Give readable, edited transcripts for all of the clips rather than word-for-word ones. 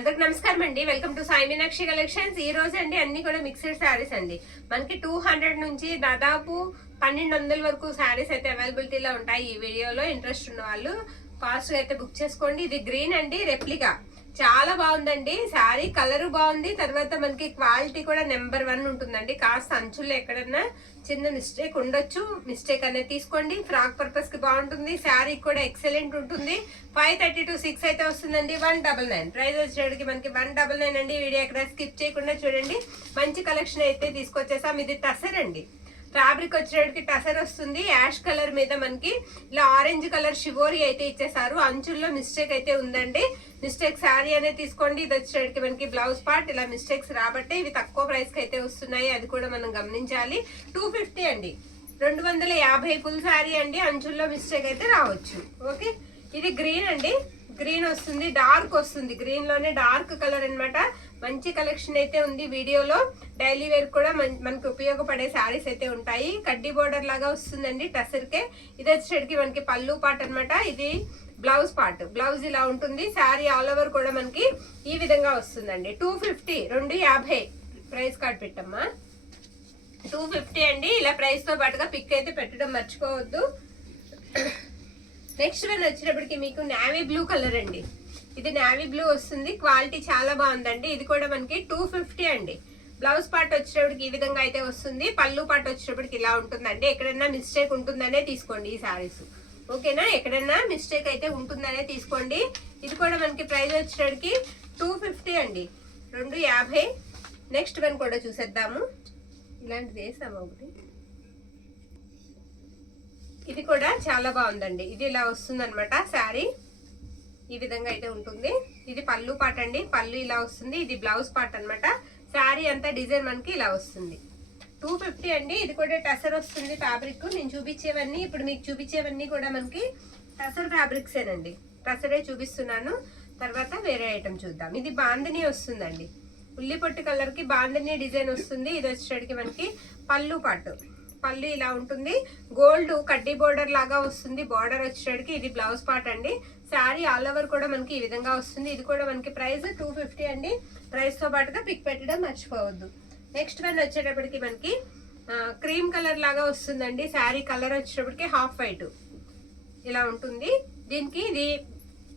అందరికి నమస్కారం అండి. Welcome to Sai Meenakshi collections. ఈ రోజు అండి అన్ని కూడా మిక్స్డ్ శారీస్ అండి. మనకి 200 నుంచి దాదాపు 1200 వరకు శారీస్ అయితే అవైలబిలిటీలో ఉంటాయి. ఈ వీడియోలో ఇంట్రెస్ట్ ఉన్న వాళ్ళు ఫాస్ట్ గా అయితే బుక్ చేసుకోండి. ఇది గ్రీన్ అండి, రెప్లికా. చాలా బాగుందండి శారీ, కలర్ బాగుంది. తర్వాత మనకి క్వాలిటీ కూడా నెంబర్ 1 ఉంటుందండి. కాస్త అంచుల్లో ఎక్కడన్నా చిన్న మిస్టేక్ ఉండొచ్చు, మిస్టేక్ అనేది తీసుకోండి. ఫ్రాక్ పర్పస్ కి బాగుంటుంది. శారీ కూడా ఎక్సలెంట్ ఉంటుంది. 530 to 6 అయితే వస్తుందండి. 199 ప్రైస్ వచ్చేటికి మనకి 199 అండి. వీడియో ఎక్కడ స్కిప్ చేయకుండా చూడండి. మంచి కలెక్షన్ అయితే తీసుకొచ్చేసాం. ఇది టసర్ అండి. ఫ్యాబ్రిక్ వచ్చేటికి టసర్ వస్తుంది. యాష్ కలర్ మీద మనకి ఇలా ఆరెంజ్ కలర్ షివోరీ అయితే ఇచ్చేసారు. అంచుల్లో మిస్టేక్ అయితే ఉందండి. మిస్టేక్ శారీ అనేది తీసుకోండి. ఇది వచ్చేటికి మనకి బ్లౌజ్ పార్ట్ ఇలా మిస్టేక్స్ రాబట్టే ఇవి తక్కువ ప్రైస్ కి అయితే వస్తున్నాయి. అది కూడా మనం గమనించాలి. 250 అండి, 250 ఫుల్ శారీ అండి. అంచుల్లో మిస్టేక్ అయితే రావచ్చు. ఓకే, ఇది గ్రీన్ అండి. గ్రీన్ వస్తుంది, డార్క్ వస్తుంది. గ్రీన్ లోనే డార్క్ కలర్ అన్నమాట. మంచి కలెక్షన్ అయితే ఉంది. వీడియోలో డైలీ వేర్ కూడా మనకి ఉపయోగపడే శారీస్ అయితే ఉంటాయి. కడ్డీ బోర్డర్ లాగా వస్తుందండి టసర్ కే. ఇది వచ్చేటికి మనకి పళ్ళు పార్ట్ అన్నమాట. ఇది బ్లౌజ్ పార్ట్. బ్లౌజ్ ఇలా ఉంటుంది. శారీ ఆల్ ఓవర్ కూడా మనకి ఈ విధంగా వస్తుందండి. 250, 250 ప్రైస్ కార్డ్ పెట్టమ్మా. 250 అండి. ఇలా ప్రైస్ తో పాటుగా పిక్ అయితే పెట్టడం మర్చిపోవద్దు. నెక్స్ట్ వన్ వచ్చినప్పటికి మీకు నావీ బ్లూ కలర్ అండి. ఇది నావీ బ్లూ వస్తుంది. క్వాలిటీ చాలా బాగుందండి. ఇది కూడా మనకి 250 అండి. బ్లౌజ్ పార్ట్ వచ్చేటప్పటికి ఈ విధంగా అయితే వస్తుంది. పళ్ళు పార్ట్ వచ్చేటప్పటికి ఇలా ఉంటుందండి. ఎక్కడైనా మిస్టేక్ ఉంటుందనే తీసుకోండి ఈ శారీస్. ఓకేనా, ఎక్కడైనా మిస్టేక్ అయితే ఉంటుందనే తీసుకోండి. ఇది కూడా మనకి ప్రైస్ వచ్చేటప్పటికి 250 అండి, 250. నెక్స్ట్ వన్ కూడా చూసేద్దాము. ఇలాంటిది వేసాము ఒకటి. ఇది కూడా చాలా బాగుందండి. ఇది ఇలా వస్తుంది అనమాట. శారీ ఈ విధంగా అయితే ఉంటుంది. ఇది పళ్ళు పార్ట్ అండి. పళ్ళు ఇలా వస్తుంది. ఇది బ్లౌజ్ పార్ట్ అనమాట. శారీ అంతా డిజైన్ మనకి ఇలా వస్తుంది. 250 అండి. ఇది కూడా టసర్ వస్తుంది ఫ్యాబ్రిక్. నేను చూపించేవన్నీ ఇప్పుడు మీకు చూపించేవన్నీ కూడా మనకి టసర్ ఫ్యాబ్రిక్స్ ఏనండి. టసరే చూపిస్తున్నాను. తర్వాత వేరే ఐటమ్ చూద్దాం. ఇది బాందిని వస్తుందండి. ఉల్లి పొట్టు కలర్ కి బాందిని డిజైన్ వస్తుంది. ఇది వచ్చేటికి మనకి పళ్ళు పార్ట్. పళ్ళు ఇలా ఉంటుంది. గోల్డ్ కడ్డీ బోర్డర్ లాగా వస్తుంది. బోర్డర్ వచ్చేటికి ఇది బ్లౌజ్ పార్ట్ అండి. శారీ ఆల్ ఓవర్ కూడా మనకి ఈ విధంగా వస్తుంది. ఇది కూడా మనకి ప్రైస్ 250 అండి. ప్రైస్ తో పాటుగా పిక్ పెట్టడం మర్చిపోవద్దు. నెక్స్ట్ వన్ వచ్చేటప్పటికి మనకి క్రీమ్ కలర్ లాగా వస్తుందండి. శారీ కలర్ వచ్చేటప్పటికి హాఫ్ వైట్ ఇలా ఉంటుంది. దీనికి ఇది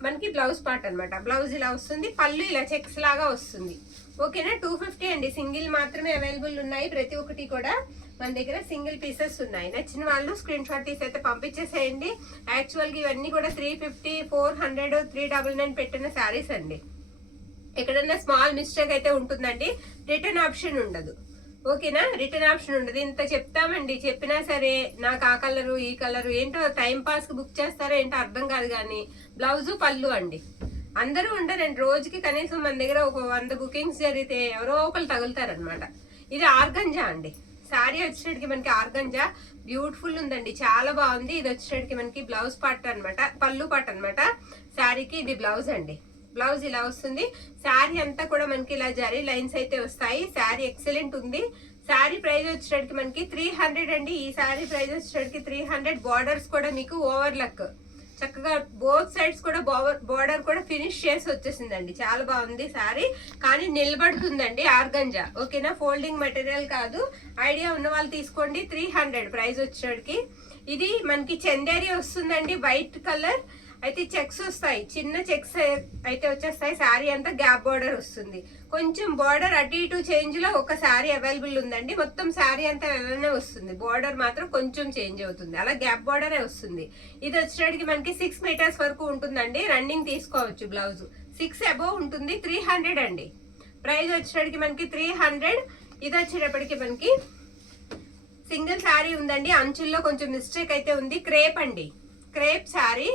మనకి బ్లౌజ్ పార్ట్ అనమాట. బ్లౌజ్ ఇలా వస్తుంది. పళ్ళు ఇలా చెక్స్ లాగా వస్తుంది. ఓకేనా, 250 అండి. సింగిల్ మాత్రమే అవైలబుల్ ఉన్నాయి. ప్రతి ఒక్కటి కూడా మన దగ్గర సింగిల్ పీసెస్ ఉన్నాయి. నచ్చిన వాళ్ళు స్క్రీన్ షాట్ తీసి అయితే పంపించేసేయండి. యాక్చువల్ గా ఇవన్నీ కూడా 350, 400, 399 పెట్టిన శారీస్ అండి. ఎక్కడన్నా స్మాల్ మిస్టేక్ అయితే ఉంటుందండి. రిటర్న్ ఆప్షన్ ఉండదు. ఓకేనా, రిటర్న్ ఆప్షన్ ఉండదు. ఇంత చెప్తామండి, చెప్పినా సరే నాకు ఆ కలరు ఈ కలరు ఏంటో టైం పాస్ కి బుక్ చేస్తారో ఏంటో అర్థం కాదు. కానీ బ్లౌజు పళ్ళు అండి. అందరూ ఉండరండి. రోజుకి కనీసం మన దగ్గర ఒక 100 బుకింగ్స్ జరిగితే ఎవరో ఒకరు తగులుతారనమాట. ఇది ఆర్గంజా అండి. శారీ వచ్చేటికి మనకి ఆర్గంజా బ్యూటిఫుల్ ఉందండి. చాలా బాగుంది. ఇది వచ్చేటికి మనకి బ్లౌజ్ పార్ట్ అనమాట, పళ్ళు పార్ట్ అనమాట. శారీకి ఇది బ్లౌజ్ అండి. బ్లౌజ్ ఇలా వస్తుంది. శారీ అంతా కూడా మనకి ఇలా జరీ లైన్స్ అయితే వస్తాయి. శారీ ఎక్సలెంట్ ఉంది. శారీ ప్రైస్ వచ్చేటికి మనకి 300 అండి. ఈ శారీ ప్రైస్ వచ్చేటికి 300. బార్డర్స్ కూడా మీకు ఓవర్లక్ చక్కగా బోత్ సైడ్స్ కూడా బోర్డర్ కూడా ఫినిష్ చేసి వచ్చేసిందండి. చాలా బాగుంది శారీ. కానీ నిలబడుతుందండి ఆర్గంజా. ఓకేనా, ఫోల్డింగ్ మెటీరియల్ కాదు. ఐడియా ఉన్న వాళ్ళు తీసుకోండి. 300 ప్రైస్ వచ్చేటికి. ఇది మనకి చందేరి వస్తుందండి. వైట్ కలర్ అయితే చెక్స్ వస్తాయి. చిన్న చెక్స్ అయితే వచ్చేస్తాయి. శారీ అంతా గ్యాప్ బోర్డర్ వస్తుంది. కొంచెం బోర్డర్ అటు ఇటు చేంజ్ లో ఒక శారీ అవైలబుల్ ఉందండి. మొత్తం శారీ అంతా అలానే వస్తుంది. బోర్డర్ మాత్రం కొంచెం చేంజ్ అవుతుంది. అలా గ్యాప్ బోర్డరే వస్తుంది. ఇది వచ్చేటికి మనకి 6 మీటర్స్ వరకు ఉంటుందండి. రన్నింగ్ తీసుకోవచ్చు. బ్లౌజ్ 6 అబోవ్ ఉంటుంది. 300 అండి. ప్రైస్ వచ్చేటికి మనకి 300. ఇది వచ్చేటప్పటికి మనకి సింగిల్ శారీ ఉందండి. అంచుల్లో కొంచెం మిస్టేక్ అయితే ఉంది. క్రేప్ అండి, క్రేప్ శారీ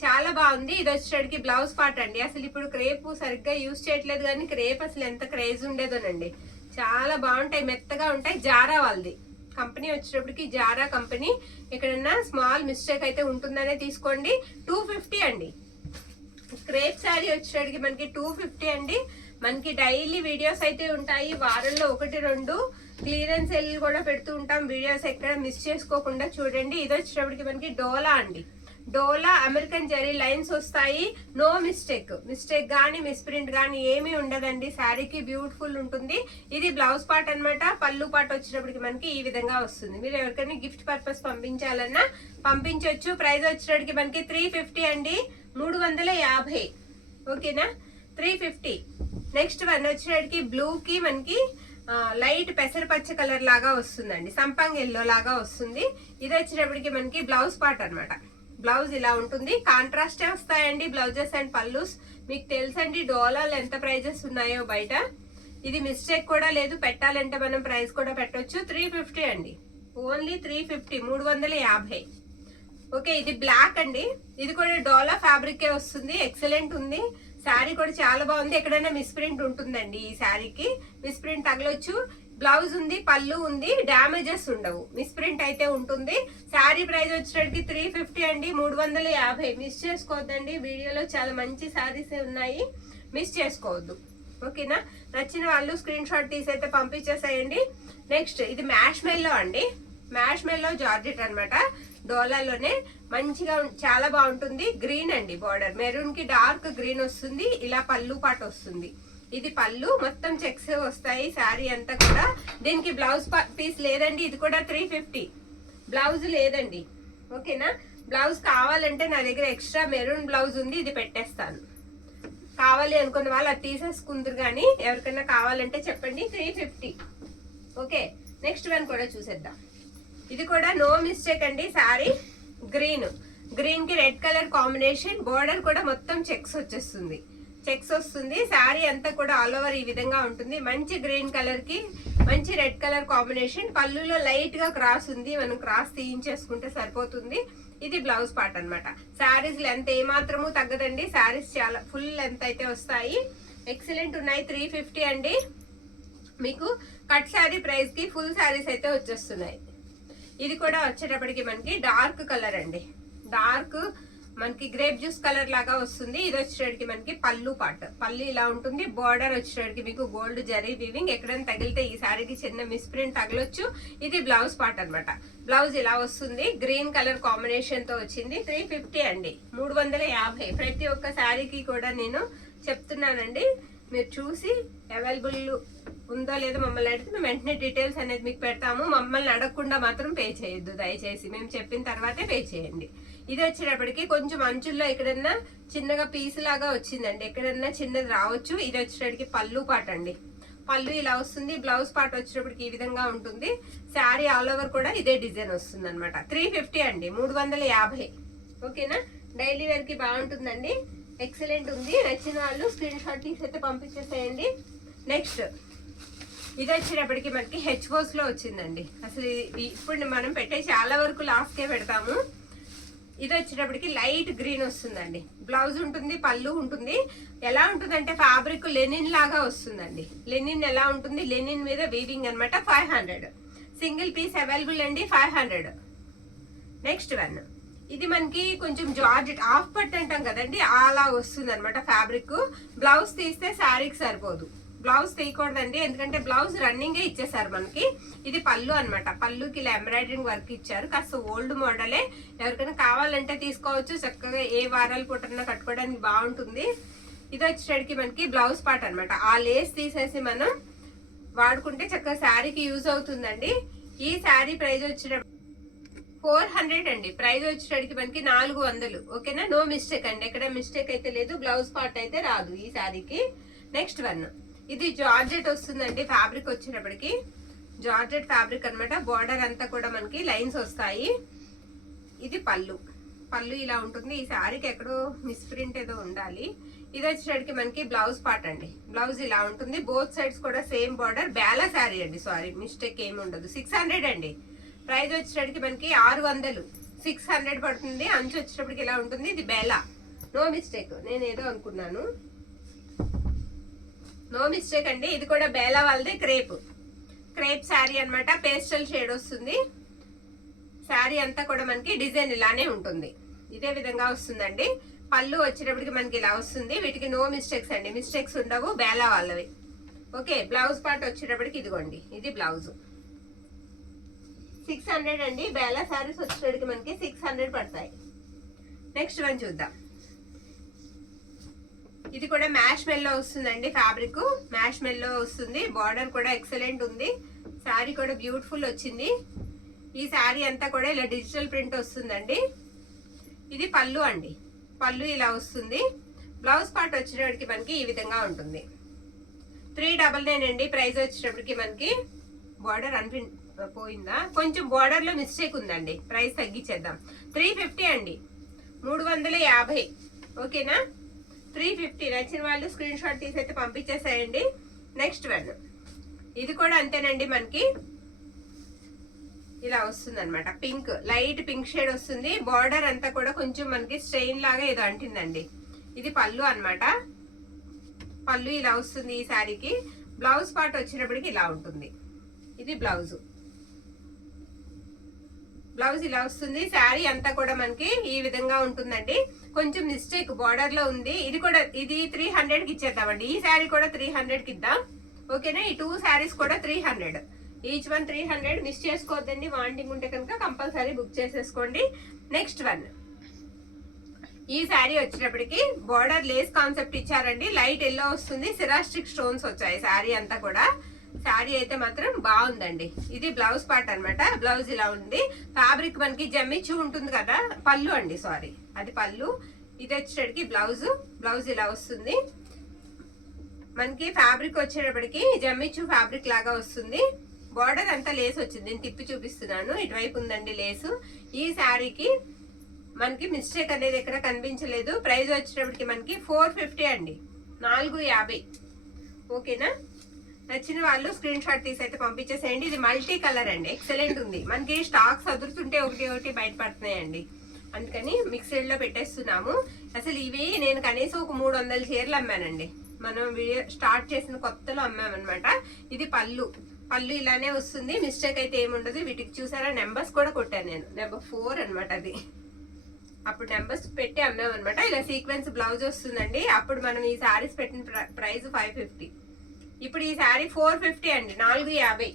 చాలా బాగుంది. ఇది వచ్చేటికి బ్లౌజ్ పార్ట్ అండి. అసలు ఇప్పుడు క్రేప్ సరిగ్గా యూజ్ చేయట్లేదు కానీ క్రేప్ అసలు ఎంత క్రేజ్ ఉండేదోనండి. చాలా బాగుంటాయి, మెత్తగా ఉంటాయి. జారా వాళ్ళది కంపెనీ వచ్చేటప్పటికి జారా కంపెనీ. ఎక్కడన్నా స్మాల్ మిస్టేక్ అయితే ఉంటుందనే తీసుకోండి. 250 అండి. క్రేప్ శారీ వచ్చేటికి మనకి 250 అండి. మనకి డైలీ వీడియోస్ అయితే ఉంటాయి. వారంలో 1-2 క్లియరెన్స్ సెల్ కూడా పెడుతూ ఉంటాం. వీడియోస్ ఎక్కడ మిస్ చేసుకోకుండా చూడండి. ఇది వచ్చేటప్పటికి మనకి డోలా అండి. డోలా అమెరికన్ జరీ లైన్స్ వస్తాయి. నో మిస్టేక్ గానీ మిస్ప్రింట్ గానీ ఏమీ ఉండదండి. శారీకి బ్యూటిఫుల్ ఉంటుంది. ఇది బ్లౌజ్ పార్ట్ అన్నమాట. పళ్ళు పార్ట్ వచ్చేటప్పటికి మనకి ఈ విధంగా వస్తుంది. మీరు ఎవరికైనా గిఫ్ట్ పర్పస్ పంపించాలన్నా పంపించవచ్చు. ప్రైస్ వచ్చేటప్పటికి మనకి 350 అండి, 350. ఓకేనా, 350. నెక్స్ట్ వన్ వచ్చేటప్పటికి బ్లూ కి మనకి లైట్ పెసరపచ్చ కలర్ లాగా వస్తుందండి, సంపంగ్ ఎల్లో లాగా వస్తుంది. ఇది వచ్చేటప్పటికి మనకి బ్లౌజ్ పార్ట్ అన్నమాట. బ్లౌజ్ ఇలా ఉంటుంది. కాంట్రాస్టే వస్తాయండి బ్లౌజెస్ అండ్ పల్లూస్. మీకు తెలుసండి డోలాలు ఎంత ప్రైజెస్ ఉన్నాయో బయట. ఇది మిస్టేక్ కూడా లేదు, పెట్టాలంటే మనం ప్రైస్ కూడా పెట్టొచ్చు. 350 అండి, ఓన్లీ 350, 350. ఓకే, ఇది బ్లాక్ అండి. ఇది కూడా డోలా ఫ్యాబ్రికే వస్తుంది. ఎక్సలెంట్ ఉంది. శారీ కూడా చాలా బాగుంది. ఎక్కడైనా మిస్ప్రింట్ ఉంటుందండి ఈ శారీకి, మిస్ప్రింట్ తగలొచ్చు. బ్లౌజ్ ఉంది, పళ్ళు ఉంది, డ్యామేజెస్ ఉండవు. మిస్ప్రింట్ అయితే ఉంటుంది. శారీ ప్రైస్ వచ్చేటప్పటికి 350 అండి, 350. మిస్ చేసుకోవద్దండి. వీడియోలో చాలా మంచి శారీస్ ఉన్నాయి, మిస్ చేసుకోవద్దు. ఓకేనా, నచ్చిన వాళ్ళు స్క్రీన్ షాట్ తీసి అయితే పంపించేసేయండి. నెక్స్ట్ ఇది మ్యాష్ మెల్లో అండి. మ్యాష్ మెల్లో జార్జెట్ అన్నమాట. డోలాలోనే మంచిగా చాలా బాగుంటుంది. గ్రీన్ అండి, బార్డర్ మెరూన్ కి డార్క్ గ్రీన్ వస్తుంది. ఇలా పళ్ళు పాట వస్తుంది. ఇది పళ్ళు, మొత్తం చెక్స్ వస్తాయి శారీ అంతా కూడా. దీనికి బ్లౌజ్ పీస్ లేదండి. ఇది కూడా 350, బ్లౌజ్ లేదండి. ఓకేనా, బ్లౌజ్ కావాలంటే నా దగ్గర ఎక్స్ట్రా మెరూన్ బ్లౌజ్ ఉంది, ఇది పెట్టేస్తాను. కావాలి అనుకున్న వాళ్ళు అది తీసేసుకుందరు. కానీ ఎవరికైనా కావాలంటే చెప్పండి. 350. ఓకే, నెక్స్ట్ వన్ కూడా చూసేద్దాం. ఇది కూడా నో మిస్టేక్ అండి. శారీ గ్రీన్ కి రెడ్ కలర్ కాంబినేషన్. బోర్డర్ కూడా మొత్తం చెక్స్ వచ్చేస్తుంది, చెక్స్ వస్తుంది. శారీ అంతా కూడా ఆల్ ఓవర్ ఈ విధంగా ఉంటుంది. మంచి గ్రీన్ కలర్ కి మంచి రెడ్ కలర్ కాంబినేషన్. పళ్ళులో లైట్ గా క్రాస్ ఉంది, మనం క్రాస్ తీయించేసుకుంటే సరిపోతుంది. ఇది బ్లౌజ్ పార్ట్ అన్నమాట. శారీస్ లెంత్ ఏమాత్రము తగ్గదండి. శారీస్ చాలా ఫుల్ లెంత్ అయితే వస్తాయి. ఎక్సలెంట్ ఉన్నాయి. 350 అండి. మీకు కట్ శారీ ప్రైస్ కి ఫుల్ శారీస్ అయితే వచ్చేస్తున్నాయి. ఇది కూడా వచ్చేటప్పటికి మనకి డార్క్ కలర్ అండి. డార్క్ మనకి గ్రేప్ జ్యూస్ కలర్ లాగా వస్తుంది. ఇది వచ్చేటప్పటికి మనకి పళ్ళు పార్ట్. పళ్ళు ఇలా ఉంటుంది. బార్డర్ వచ్చేటప్పటికి మీకు గోల్డ్ జరీ వీవింగ్. ఎక్కడైనా తగిలితే ఈ శారీకి చిన్న మిస్ప్రింట్ తగలొచ్చు. ఇది బ్లౌజ్ పార్ట్ అన్నమాట. బ్లౌజ్ ఇలా వస్తుంది. గ్రీన్ కలర్ కాంబినేషన్ తో వచ్చింది. 350 అండి, 350. ప్రతి ఒక్క శారీకి కూడా నేను చెప్తున్నానండి. మీరు చూసి అవైలబుల్ ఉందో లేదో మమ్మల్ని అడిగితే మేము వెంటనే డీటెయిల్స్ అనేది మీకు పెడతాము. మమ్మల్ని అడగకుండా మాత్రం పే చేయొద్దు దయచేసి. మేము చెప్పిన తర్వాతే పే చేయండి. ఇది వచ్చేటప్పటికి కొంచెం అంచుల్లో ఎక్కడన్నా చిన్నగా పీస్ లాగా వచ్చిందండి, ఎక్కడన్నా చిన్నది రావచ్చు. ఇది వచ్చేటప్పటికి పళ్ళు పాట అండి. పళ్ళు ఇలా వస్తుంది. బ్లౌజ్ పార్ట్ వచ్చేటప్పటికి ఈ విధంగా ఉంటుంది. శారీ ఆల్ ఓవర్ కూడా ఇదే డిజైన్ వస్తుంది అనమాట. 350 అండి, 350. ఓకేనా, డైలీ వేర్ కి బాగుంటుందండి. ఎక్సలెంట్ ఉంది. నచ్చిన వాళ్ళు స్క్రీన్ షాట్ తీసి అయితే పంపించేసేయండి. నెక్స్ట్ ఇది వచ్చేటప్పటికి మనకి హెచ్ఓస్ లో వచ్చిందండి. అసలు ఇప్పుడు మనం పెట్టే చాలా వరకు లాస్ట్ కే పెడతాము. ఇది వచ్చేటప్పటికి లైట్ గ్రీన్ వస్తుందండి. బ్లౌజ్ ఉంటుంది, పళ్ళు ఉంటుంది. ఎలా ఉంటుందంటే ఫ్యాబ్రిక్ లెనిన్ లాగా వస్తుందండి. లెనిన్ ఎలా ఉంటుంది, లెనిన్ మీద వీవింగ్ అనమాట. 500 సింగిల్ పీస్ అవైలబుల్ అండి, 500. నెక్స్ట్ వన్ ఇది మనకి కొంచెం జార్జెట్ హాఫ్ పట్టు అంటాం కదండి, అలా వస్తుంది అనమాట ఫ్యాబ్రిక్. బ్లౌజ్ తీస్తే శారీకి సరిపోదు, బ్లౌజ్ తీయకూడదండి, ఎందుకంటే బ్లౌజ్ రన్నింగే ఇచ్చేసారు మనకి. ఇది పళ్ళు అనమాట. పళ్ళుకి ఇలా ఎంబ్రాయిడరింగ్ వర్క్ ఇచ్చారు. కాస్త ఓల్డ్ మోడలే, ఎవరికైనా కావాలంటే తీసుకోవచ్చు. చక్కగా ఏ వారాలు పుట్టినా కట్టుకోవడానికి బాగుంటుంది. ఇది వచ్చేసరికి మనకి బ్లౌజ్ పార్ట్ అనమాట. ఆ లేస్ తీసేసి మనం వాడుకుంటే చక్కగా శారీకి యూజ్ అవుతుందండి. ఈ శారీ ప్రైస్ వచ్చేటప్పుడు 400 అండి. ప్రైస్ వచ్చేటప్పటికి మనకి 400. ఓకేనా, నో మిస్టేక్ అండి, ఎక్కడ మిస్టేక్ అయితే లేదు. బ్లౌజ్ పార్ట్ అయితే రాదు ఈ శారీకి. నెక్స్ట్ వన్ ఇది జార్జెట్ వస్తుందండి. ఫ్యాబ్రిక్ వచ్చేటప్పటికి జార్జెట్ ఫ్యాబ్రిక్ అనమాట. బార్డర్ అంతా కూడా మనకి లైన్స్ వస్తాయి. ఇది పళ్ళు ఇలా ఉంటుంది. ఈ శారీకి ఎక్కడో మిస్ప్రింట్ ఏదో ఉండాలి. ఇది వచ్చేటప్పటికి మనకి బ్లౌజ్ పార్ట్ అండి. బ్లౌజ్ ఇలా ఉంటుంది. బోత్ సైడ్స్ కూడా సేమ్ బార్డర్. బేలా శారీ అండి, సారీ మిస్టేక్ ఏమి ఉండదు. 600 అండి. ప్రైస్ వచ్చేటప్పటికి మనకి 600, 600 పడుతుంది. అంచు వచ్చేటప్పటికి ఇలా ఉంటుంది. ఇది బేలా, నో మిస్టేక్. నేను ఏదో అనుకున్నాను, నో మిస్టేక్ అండి. ఇది కూడా బేలా వాళ్ళది క్రేప్ శారీ అనమాట. పేస్టల్ షేడ్ వస్తుంది. శారీ అంతా కూడా మనకి డిజైన్ ఇలానే ఉంటుంది. ఇదే విధంగా వస్తుందండి. పళ్ళు వచ్చేటప్పటికి మనకి ఇలా వస్తుంది. వీటికి నో మిస్టేక్స్ అండి, మిస్టేక్స్ ఉండవు, బేలా వాళ్ళవి. ఓకే, బ్లౌజ్ పార్ట్ వచ్చేటప్పటికి ఇదిగోండి, ఇది బ్లౌజ్. 600 అండి. బేలా శారీస్ వచ్చేటప్పటికి మనకి 600 పడతాయి. నెక్స్ట్ వన్ చూద్దాం. ఇది కూడా మ్యాష్ మెల్లో వస్తుందండి. ఫ్యాబ్రిక్ మ్యాష్ మెల్లో వస్తుంది. బార్డర్ కూడా ఎక్సలెంట్ ఉంది. శారీ కూడా బ్యూటిఫుల్ వచ్చింది. ఈ శారీ అంతా కూడా ఇలా డిజిటల్ ప్రింట్ వస్తుందండి. ఇది పళ్ళు అండి. పళ్ళు ఇలా వస్తుంది. బ్లౌజ్ పార్ట్ వచ్చేటప్పటికి మనకి ఈ విధంగా ఉంటుంది. 399 అండి. ప్రైస్ వచ్చేటప్పటికి మనకి బార్డర్ పోయిందా, కొంచెం బార్డర్ లో మిస్టేక్ ఉందండి. ప్రైస్ తగ్గించేద్దాం. 350 అండి. 350. ఓకేనా? 350. నచ్చిన వాళ్ళు స్క్రీన్ షాట్ తీసి అయితే పంపించేసాయండి. నెక్స్ట్ వన్ ఇది కూడా అంతేనండి. మనకి ఇలా వస్తుంది అనమాట. పింక్, లైట్ పింక్ షేడ్ వస్తుంది. బార్డర్ అంతా కూడా కొంచెం మనకి స్ట్రెయిన్ లాగా ఏదో అంటిందండి. ఇది పళ్ళు అన్నమాట. పళ్ళు ఇలా వస్తుంది ఈ శారీకి. బ్లౌజ్ పార్ట్ వచ్చినప్పటికి ఇలా ఉంటుంది. ఇది బ్లౌజ్. బ్లౌజ్ ఇలా వస్తుంది. శారీ అంతా కూడా మనకి ఈ విధంగా ఉంటుందండి. కొంచెం మిస్టేక్ బార్డర్ లో ఉంది. ఇది కూడా ఇది 300కి ఇచ్చేద్దామండి. ఈ శారీ కూడా 300కి ఇద్దాం. ఓకేనా? ఈ 2 శారీస్ కూడా 300. Each one 300. మిస్ చేసుకోవద్దండి. వాంటింగ్ ఉంటే కనుక కంపల్సరీ బుక్ చేసేసుకోండి. నెక్స్ట్ వన్ ఈ శారీ వచ్చేటప్పటికి బార్డర్ లేస్ కాన్సెప్ట్ ఇచ్చారండి. లైట్ ఎల్లో వస్తుంది. సిరాస్టిక్ స్టోన్స్ వచ్చాయి శారీ అంతా కూడా. శారీ అయితే మాత్రం బాగుందండి. ఇది బ్లౌజ్ పార్ట్ అన్నమాట. బ్లౌజ్ ఇలా ఉంది. ఫ్యాబ్రిక్ మనకి జమ్మిచ్చు ఉంటుంది కదా. పళ్ళు అండి, సారీ, అది పళ్ళు. ఇది వచ్చేటప్పటికి బ్లౌజ్. బ్లౌజ్ ఇలా వస్తుంది. మనకి ఫ్యాబ్రిక్ వచ్చేటప్పటికి జమ్మిచ్చు ఫ్యాబ్రిక్ లాగా వస్తుంది. బార్డర్ అంతా లేస్ వచ్చింది. నేను తిప్పి చూపిస్తున్నాను. ఇటువైపు ఉందండి లేసు. ఈ శారీకి మనకి మిస్టేక్ అనేది ఎక్కడ కనిపించలేదు. ప్రైస్ వచ్చేటప్పటికి మనకి 450 అండి. 450. ఓకేనా? నచ్చిన వాళ్ళు స్క్రీన్ షాట్ తీసి అయితే పంపించేసేయండి. ఇది మల్టీ కలర్ అండి. ఎక్సలెంట్ ఉంది. మనకి స్టాక్ సదురుతుంటే ఒకటి బయటపడుతున్నాయండి. అందుకని మిక్సెడ్ లో పెట్టేస్తున్నాము. అసలు ఇవి నేను కనీసం ఒక 300 చీరలు అమ్మానండి. మనం వీడియో స్టార్ట్ చేసిన కొత్తలో అమ్మామన్నమాట. ఇది పళ్ళు. పళ్ళు ఇలానే వస్తుంది. మిస్టేక్ అయితే ఏముండదు. వీటికి చూసారా నెంబర్స్ కూడా కొట్టాను నేను. నెంబర్ 4 అనమాట అది. అప్పుడు నెంబర్స్ పెట్టి అమ్మామన్నమాట. ఇలా సీక్వెన్స్ బ్లౌజ్ వస్తుందండి. అప్పుడు మనం ఈ శారీస్ పెట్టిన ప్రైస్ 550. ఇప్పుడు ఈ శారీ 450 అండి. 450.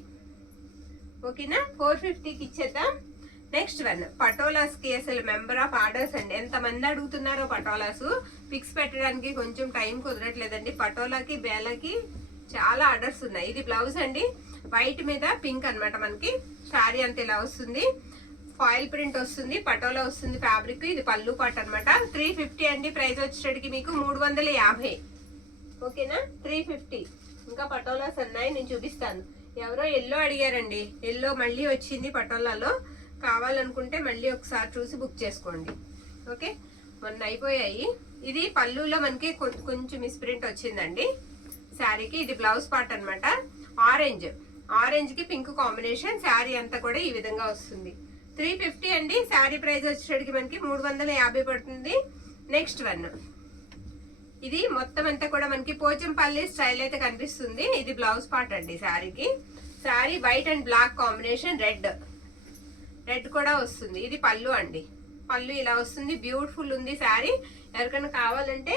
ఓకేనా? 450కి ఇచ్చేద్దాం. నెక్స్ట్ వన్ పటోలాస్ కి అసలు మెంబర్ ఆఫ్ ఆర్డర్స్ అండి. ఎంత మంది అడుగుతున్నారో పటోలాస్. పిక్స్ పెట్టడానికి కొంచెం టైం కుదరట్లేదండి. పటోలాకి బేలకి చాలా ఆర్డర్స్ ఉన్నాయి. ఇది బ్లౌజ్ అండి. వైట్ మీద పింక్ అన్నమాట. మనకి శారీ అంతా ఇలా వస్తుంది. ఫాయిల్ ప్రింట్ వస్తుంది. పటోలా వస్తుంది ఫ్యాబ్రిక్. ఇది పళ్ళు పాట్ అన్నమాట. 350 అండి. ప్రైస్ వచ్చేటప్పటికి మీకు 350. ఓకేనా? 350. ఇంకా పటోలాస్ ఉన్నాయి, నేను చూపిస్తాను. ఎవరో ఎల్లో అడిగారండి. ఎల్లో మళ్ళీ వచ్చింది పటోలాలో. కావాలనుకుంటే మళ్ళీ ఒకసారి చూసి బుక్ చేసుకోండి. ఓకే, మొన్న అయిపోయాయి. ఇది పళ్ళులో మనకి కొంచెం మిస్ప్రింట్ వచ్చిందండి శారీకి. ఇది బ్లౌజ్ పార్ట్ అన్నమాట. ఆరెంజ్ కి పింక్ కాంబినేషన్. శారీ అంతా కూడా ఈ విధంగా వస్తుంది. 350 అండి. శారీ ప్రైస్ వచ్చేటికి మనకి 350 పడుతుంది. నెక్స్ట్ వన్ ఇది మొత్తం అంతా కూడా మనకి పోచంపల్లి స్టైల్ అయితే కనిపిస్తుంది. ఇది బ్లౌజ్ పార్ట్ అండి శారీకి. Sari white and black combination. Red కూడా వస్తుంది. ఇది పళ్ళు అండి. పళ్ళు ఇలా వస్తుంది. బ్యూటిఫుల్ ఉంది శారీ. ఎవరికైనా కావాలంటే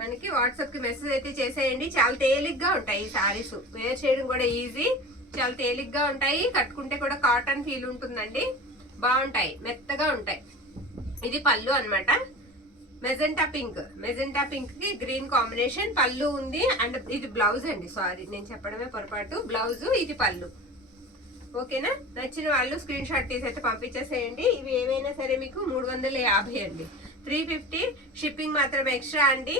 మనకి వాట్సాప్ కి మెసేజ్ అయితే చేసేయండి. చాలా తేలిగ్గా ఉంటాయి ఈ శారీస్. వేర్ చేయడం కూడా ఈజీ. చాలా తేలిగ్గా ఉంటాయి. కట్టుకుంటే కూడా కాటన్ ఫీల్ ఉంటుందండి. బాగుంటాయి, మెత్తగా ఉంటాయి. ఇది పళ్ళు అన్నమాట. మెజెంటా పింక్ కి గ్రీన్ కాంబినేషన్. పళ్ళు ఉంది. అండ్ ఇది బ్లౌజ్ అండి. సారీ, నేను చెప్పడమే పొరపాటు. బ్లౌజ్, ఇది పళ్ళు. ఓకేనా? నచ్చిన వాళ్ళు స్క్రీన్ షాట్ తీసి అయితే పంపించేసేయండి. ఇవి ఏవైనా సరే మీకు 350 అండి. 350. షిప్పింగ్ మాత్రం ఎక్స్ట్రా అండి.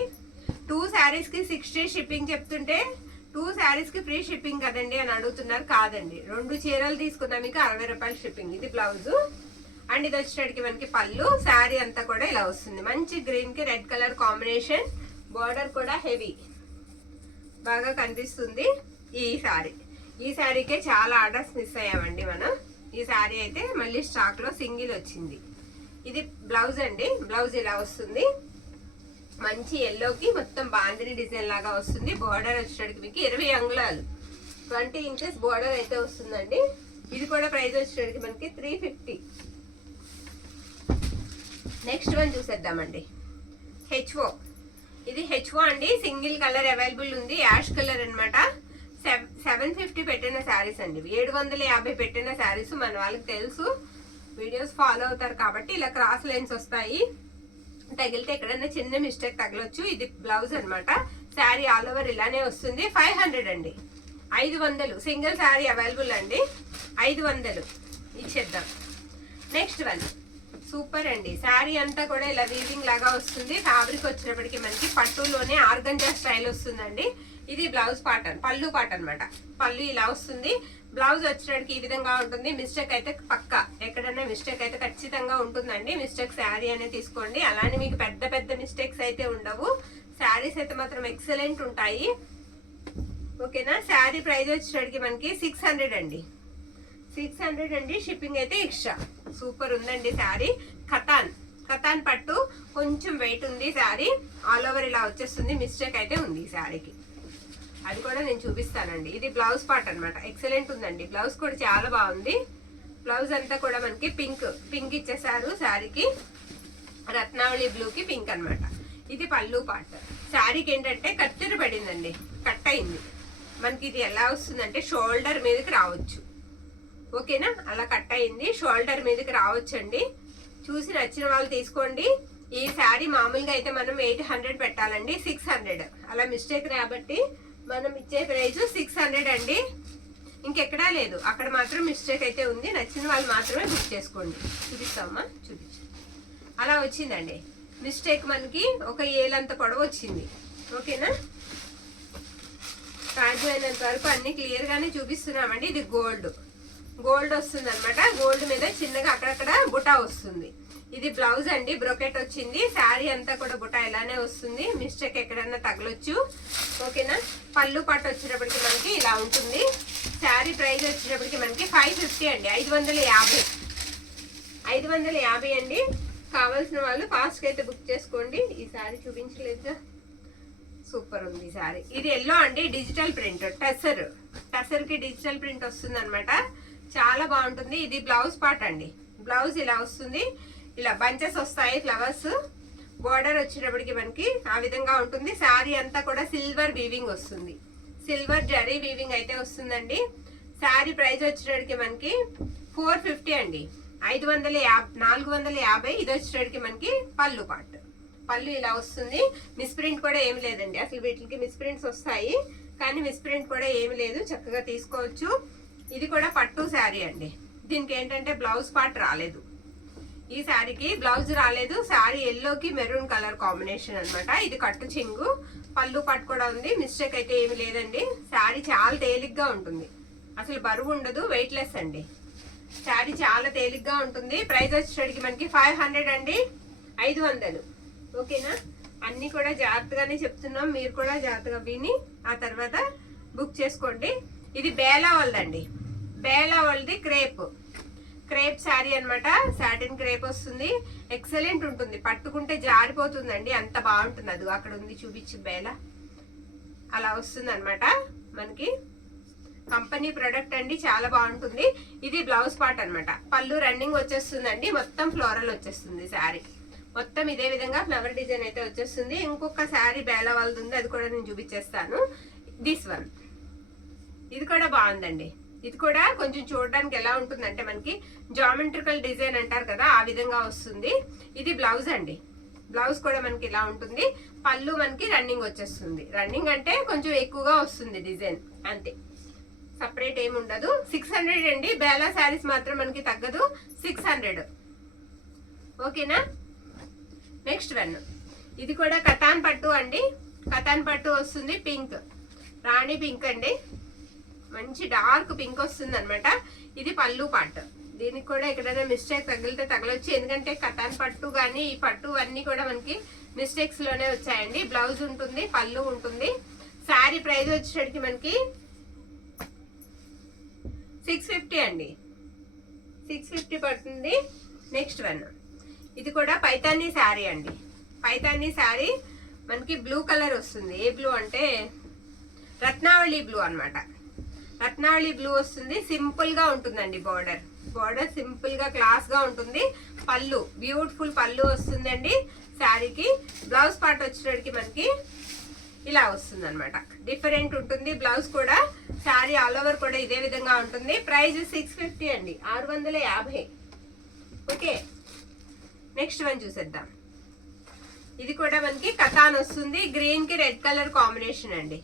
2 శారీస్ కి 60 షిప్పింగ్ చెప్తుంటే 2 శారీస్ కి ఫ్రీ షిప్పింగ్ కదండి అని అడుగుతున్నారు. కాదండి, 2 చీరలు తీసుకున్నా మీకు 60 రూపాయలు షిప్పింగ్. ఇది బ్లౌజ్ అండ్ ఇది వచ్చేటికి మనకి పళ్ళు. శారీ అంతా కూడా ఇలా వస్తుంది. మంచి గ్రీన్ కి రెడ్ కలర్ కాంబినేషన్. బార్డర్ కూడా హెవీ బాగా కనిపిస్తుంది. ఈ శారీకే చాలా ఆర్డర్స్ మిస్ అయ్యామండి మనం. ఈ శారీ అయితే మళ్ళీ స్టాక్ లో సింగిల్ వచ్చింది. ఇది బ్లౌజ్ అండి. బ్లౌజ్ ఇలా వస్తుంది. మంచి ఎల్లోకి మొత్తం బాందిని డిజైన్ లాగా వస్తుంది. బార్డర్ వచ్చేటికి మీకు 20 అంగుళాలు 20 ఇంచెస్ బార్డర్ అయితే వస్తుందండి. ఇది కూడా ప్రైస్ వచ్చేటికి మనకి 350. నెక్స్ట్ వన్ చూసేద్దామండి. హెచ్ఓ. ఇది హెచ్ఓ అండి. సింగిల్ కలర్ అవైలబుల్ ఉంది. యాష్ కలర్ అన్నమాట. 750 పెట్టిన శారీస్ అండి. 750 పెట్టిన శారీస్ మన వాళ్ళకి తెలుసు. వీడియోస్ ఫాలో అవుతారు కాబట్టి ఇలా క్రాస్ లైన్స్ వస్తాయి. తగిలితే ఎక్కడైనా చిన్న మిస్టేక్ తగలొచ్చు. ఇది బ్లౌజ్ అన్నమాట. శారీ ఆల్ ఓవర్ ఇలానే వస్తుంది. 500 అండి, 500 సింగిల్ శారీ అవైలబుల్ అండి. 500 ఇచ్చేద్దాం. నెక్స్ట్ వన్ సూపర్ అండి. శారీ అంతా కూడా ఇలా వీవింగ్ లాగా వస్తుంది. ఫ్యాబ్రిక్ వచ్చినప్పటికి మనకి పట్టులోనే ఆర్గంజా స్టైల్ వస్తుందండి. ఇది బ్లౌజ్ పార్ట్, పళ్ళు పార్ట్ అన్నమాట. పళ్ళు ఇలా వస్తుంది. బ్లౌజ్ వచ్చేటికి ఈ విధంగా ఉంటుంది. మిస్టేక్ అయితే పక్కా, ఎక్కడైనా మిస్టేక్ అయితే ఖచ్చితంగా ఉంటుందండి. మిస్టేక్ శారీ అనేది తీసుకోండి. అలానే మీకు పెద్ద పెద్ద మిస్టేక్స్ అయితే ఉండవు. శారీస్ అయితే మాత్రం ఎక్సలెంట్ ఉంటాయి. ఓకేనా. శారీ ప్రైస్ వచ్చేటికి మనకి 600 అండి, 600 అండి. షిప్పింగ్ అయితే ఎక్స్ట్రా. సూపర్ ఉందండి శారీ. కతాన్ పట్టు, కొంచెం వెయిట్ ఉంది శారీ. ఆల్ ఓవర్ ఇలా వచ్చేస్తుంది. మిస్టేక్ అయితే ఉంది శారీకి, అది కూడా నేను చూపిస్తానండి. ఇది బ్లౌజ్ పార్ట్ అన్నమాట. ఎక్సలెంట్ ఉందండి. బ్లౌజ్ కూడా చాలా బాగుంది. బ్లౌజ్ అంతా కూడా మనకి పింక్ ఇచ్చేసారు శారీకి. రత్నావళి బ్లూకి పింక్ అన్నమాట. ఇది పళ్ళు పార్ట్. శారీకి ఏంటంటే కత్తిరి పడిందండి, కట్ అయింది మనకి. ఇది ఎలా వస్తుందంటే షోల్డర్ మీదకి రావచ్చు. ఓకేనా, అలా కట్ అయింది, షోల్డర్ మీదకి రావచ్చు అండి. చూసి నచ్చిన వాళ్ళు తీసుకోండి. ఈ శారీ మామూలుగా అయితే మనం 800 పెట్టాలండి, 600 అలా మిస్టేక్ కాబట్టి మనం ఇచ్చే ప్రైస్ 600 అండి. ఇంకెక్కడా లేదు, అక్కడ మాత్రం మిస్టేక్ అయితే ఉంది. నచ్చిన వాళ్ళు మాత్రమే బుక్ చేసుకోండి. చూపిస్తామా, చూపించు. అలా వచ్చిందండి మిస్టేక్. మనకి ఒక ఏలంత పొడవు వచ్చింది. ఓకేనా, సాధ్యమైనంత వరకు అన్ని క్లియర్ గానే చూపిస్తున్నామండి. ఇది గోల్డ్ వస్తుంది అనమాట. గోల్డ్ మీద చిన్నగా అక్కడక్కడ బుటా వస్తుంది. ఇది బ్లౌజ్ అండి, బ్రోకెట్ వచ్చింది. శారీ అంతా కూడా బుటా ఇలానే వస్తుంది. మిస్టేక్ ఎక్కడన్నా తగలొచ్చు. ఓకేనా. పళ్ళు పట్టు వచ్చేటప్పటికి మనకి ఇలా ఉంటుంది. శారీ ప్రైస్ వచ్చేటప్పటికి మనకి 550 అండి, 550 అండి. కావాల్సిన వాళ్ళు ఫాస్ట్గా అయితే బుక్ చేసుకోండి. ఈ శారీ చూపించలేదుగా, సూపర్ ఉంది శారీ. ఇది ఎల్లో అండి, డిజిటల్ ప్రింట్, టసర్ కి డిజిటల్ ప్రింట్ వస్తుంది అనమాట. చాలా బాగుంటుంది. ఇది బ్లౌజ్ పార్ట్ అండి. బ్లౌజ్ ఇలా వస్తుంది. ఇలా బంచెస్ వస్తాయి, ఫ్లవర్స్. బోర్డర్ వచ్చేటప్పటికి మనకి ఆ విధంగా ఉంటుంది. శారీ అంతా కూడా సిల్వర్ వీవింగ్ వస్తుంది. సిల్వర్ జరీ వీవింగ్ అయితే వస్తుందండి. శారీ ప్రైస్ వచ్చేటప్పటికి మనకి 450 అండి, 450. ఇది వచ్చేటప్పటికి మనకి పళ్ళు పార్ట్. పళ్ళు ఇలా వస్తుంది. మిస్ప్రింట్ కూడా ఏమి లేదండి. అసలు వీటికి మిస్ప్రింట్స్ వస్తాయి, కానీ మిస్ప్రింట్ కూడా ఏమి లేదు. చక్కగా తీసుకోవచ్చు. ఇది కూడా పట్టు శారీ అండి. దీనికి ఏంటంటే బ్లౌజ్ పార్ట్ రాలేదు. ఈ శారీకి బ్లౌజ్ రాలేదు. శారీ ఎల్లోకి మెరూన్ కలర్ కాంబినేషన్ అన్నమాట. ఇది కట్టు చెంగు, పళ్ళు పట్టు కూడా ఉంది. మిస్టేక్ అయితే ఏమి లేదండి. శారీ చాలా తేలిగ్గా ఉంటుంది, అసలు బరువు ఉండదు, వెయిట్ లెస్ అండి. శారీ చాలా తేలిగ్గా ఉంటుంది. ప్రైస్ వచ్చేసరికి మనకి 500 అండి, 500. ఓకేనా. అన్ని కూడా జాగ్రత్తగానే చెప్తున్నాం, మీరు కూడా జాగ్రత్తగా విని ఆ తర్వాత బుక్ చేసుకోండి. ఇది బేలా వాళ్ళదండి, బేలా వాళ్ళది క్రేప్ శారీ అన్నమాట. సాటిన్ క్రేప్ వస్తుంది. ఎక్సలెంట్ ఉంటుంది. పట్టుకుంటే జారిపోతుందండి, అంత బాగుంటుంది. అది అక్కడ ఉంది, చూపించి బేలా. అలా వస్తుంది అనమాట. మనకి కంపెనీ ప్రొడక్ట్ అండి, చాలా బాగుంటుంది. ఇది బ్లౌజ్ పార్ట్ అన్నమాట. పళ్ళు రన్నింగ్ వచ్చేస్తుందండి. మొత్తం ఫ్లోరల్ వచ్చేస్తుంది శారీ. మొత్తం ఇదే విధంగా ఫ్లవర్ డిజైన్ అయితే వచ్చేస్తుంది. ఇంకొక శారీ బేలా వాళ్ళది ఉంది, అది కూడా నేను చూపించేస్తాను. దిస్ వన్, ఇది కూడా బాగుందండి. ఇది కూడా కొంచెం చూడడానికి ఎలా ఉంటుందంటే మనకి జామెట్రికల్ డిజైన్ అంటారు కదా, ఆ విధంగా వస్తుంది. ఇది బ్లౌజ్ అండి. బ్లౌజ్ కూడా మనకి ఇలా ఉంటుంది. పళ్ళు మనకి రన్నింగ్ వచ్చేస్తుంది. రన్నింగ్ అంటే కొంచెం ఎక్కువగా వస్తుంది డిజైన్, అంతే, సపరేట్ ఏమి ఉండదు. 600 అండి. బేలా శారీస్ మాత్రం మనకి తగ్గదు, 600. ఓకేనా. నెక్స్ట్ వన్, ఇది కూడా కతాన్ పట్టు అండి. కతాన్ పట్టు వస్తుంది. పింక్, రాణి పింక్ అండి. మంచి డార్క్ పింక్ వస్తుంది అనమాట. ఇది పళ్ళు పార్ట్. దీనికి కూడా ఎక్కడైనా మిస్టేక్ తగిలితే తగలొచ్చు, ఎందుకంటే కతాన్ పట్టు కానీ ఈ పట్టు అన్నీ కూడా మనకి మిస్టేక్స్ లోనే వచ్చాయండి. బ్లౌజ్ ఉంటుంది, పళ్ళు ఉంటుంది. శారీ ప్రైస్ వచ్చేసరికి మనకి 650 అండి, 650 పడుతుంది. నెక్స్ట్ వన్, ఇది కూడా పైతానీ శారీ అండి. పైతానీ శారీ మనకి బ్లూ కలర్ వస్తుంది. ఏ బ్లూ అంటే రత్నావళి బ్లూ అన్నమాట. రత్నావళి బ్లూ వస్తుంది. సింపుల్ గా ఉంటుందండి. బోర్డర్ సింపుల్ గా క్లాస్ గా ఉంటుంది. పళ్ళు బ్యూటిఫుల్ పళ్ళు వస్తుందండి శారీకి. బ్లౌజ్ పార్ట్ వచ్చేటప్పటికి మనకి ఇలా వస్తుంది అనమాట. డిఫరెంట్ ఉంటుంది బ్లౌజ్ కూడా. శారీ ఆల్ ఓవర్ కూడా ఇదే విధంగా ఉంటుంది. ప్రైస్ 650 అండి, 650. ఓకే, నెక్స్ట్ వన్ చూసేద్దాం. ఇది కూడా మనకి కతాన్ వస్తుంది. గ్రీన్ కి రెడ్ కలర్ కాంబినేషన్ అండి.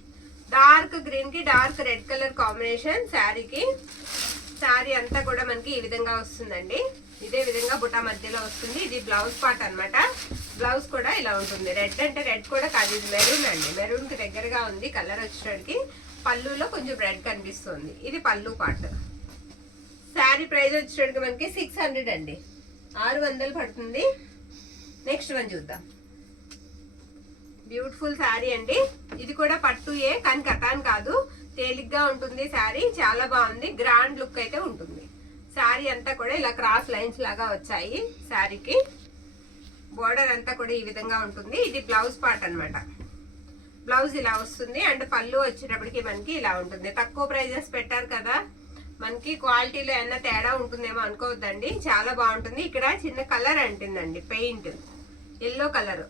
డార్క్ గ్రీన్ కి డార్క్ రెడ్ కలర్ కాంబినేషన్ శారీకి. శారీ అంతా కూడా మనకి ఈ విధంగా వస్తుందండి. ఇదే విధంగా బుటా మధ్యలో వస్తుంది. ఇది బ్లౌజ్ పార్ట్ అన్నమాట. బ్లౌజ్ కూడా ఇలా ఉంటుంది. రెడ్ అంటే రెడ్ కూడా కాదు, ఇది మెరూన్ అండి. మెరూన్ కి దగ్గరగా ఉంది కలర్ వచ్చేటికి. పళ్ళులో కొంచెం రెడ్ కనిపిస్తుంది. ఇది పళ్ళు పార్ట్. శారీ ప్రైస్ వచ్చేటికి మనకి 600 అండి, 600 పడుతుంది. నెక్స్ట్ వన్ చూద్దాం. బ్యూటిఫుల్ శారీ అండి. ఇది కూడా పట్టుయే కానీ కటాన్ కాదు, తేలిగ్గా ఉంటుంది శారీ. చాలా బాగుంది, గ్రాండ్ లుక్ అయితే ఉంటుంది. శారీ అంతా కూడా ఇలా క్రాస్ లైన్స్ లాగా వచ్చాయి. శారీకి బోర్డర్ అంతా కూడా ఈ విధంగా ఉంటుంది. ఇది బ్లౌజ్ పార్ట్ అన్నమాట. బ్లౌజ్ ఇలా వస్తుంది అండ్ పళ్ళు వచ్చేటప్పటికి మనకి ఇలా ఉంటుంది. తక్కువ ప్రైజెస్ పెట్టారు కదా, మనకి క్వాలిటీలో ఏమన్నా తేడా ఉంటుందేమో అనుకోవద్దండి. చాలా బాగుంటుంది. ఇక్కడ చిన్న కలర్ అంటుందండి, పెయింట్ ఎల్లో కలర్.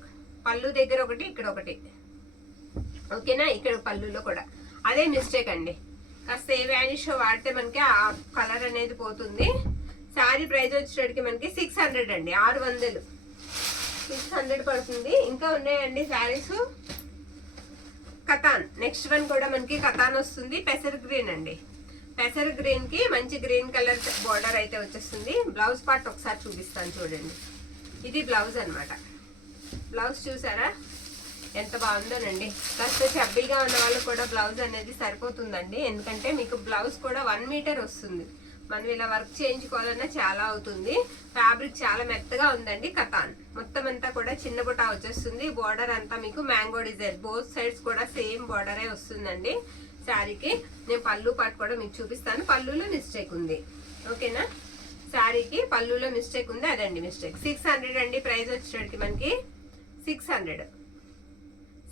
పళ్ళు దగ్గర ఒకటి, ఇక్కడ ఒకటి. ఓకేనా, ఇక్కడ పళ్ళులో కూడా అదే మిస్టేక్ అండి. కాస్త ఏ వ్యానిష్ వాడితే మనకి ఆ కలర్ అనేది పోతుంది. శారీ ప్రైస్ వచ్చేటికి మనకి 600 అండి, 600, 600 పడుతుంది. ఇంకా ఉన్నాయండి శారీస్. కతాన్ నెక్స్ట్ వన్ కూడా మనకి కతాన్ వస్తుంది. పెసర్ గ్రీన్ అండి. పెసర్ గ్రీన్ కి మంచి గ్రీన్ కలర్ బోర్డర్ అయితే వచ్చేస్తుంది. బ్లౌజ్ పార్ట్ ఒకసారి చూపిస్తాను చూడండి. ఇది బ్లౌజ్ అన్నమాట. బ్లౌజ్ చూసారా ఎంత బాగుందోనండి. కాస్త చబ్బీగా ఉన్న వాళ్ళు కూడా బ్లౌజ్ అనేది సరిపోతుందండి. ఎందుకంటే మీకు బ్లౌజ్ కూడా 1 మీటర్ వస్తుంది. మనం ఇలా వర్క్ చేయించుకోవాలన్నా చాలా అవుతుంది. ఫ్యాబ్రిక్ చాలా మెత్తగా ఉందండి. కతాన్ మొత్తం అంతా కూడా చిన్న బుటా వచ్చేస్తుంది. బోర్డర్ అంతా మీకు మ్యాంగో డిజైన్, బోత్ సైడ్స్ కూడా సేమ్ బోర్డరే వస్తుందండి శారీకి. నేను పళ్ళు పాటు కూడా మీకు చూపిస్తాను. పళ్ళులో మిస్టేక్ ఉంది. ఓకేనా, శారీకి పళ్ళులో మిస్టేక్ ఉంది, అదండి మిస్టేక్. 600 అండి ప్రైస్ వచ్చేటికి మనకి 600.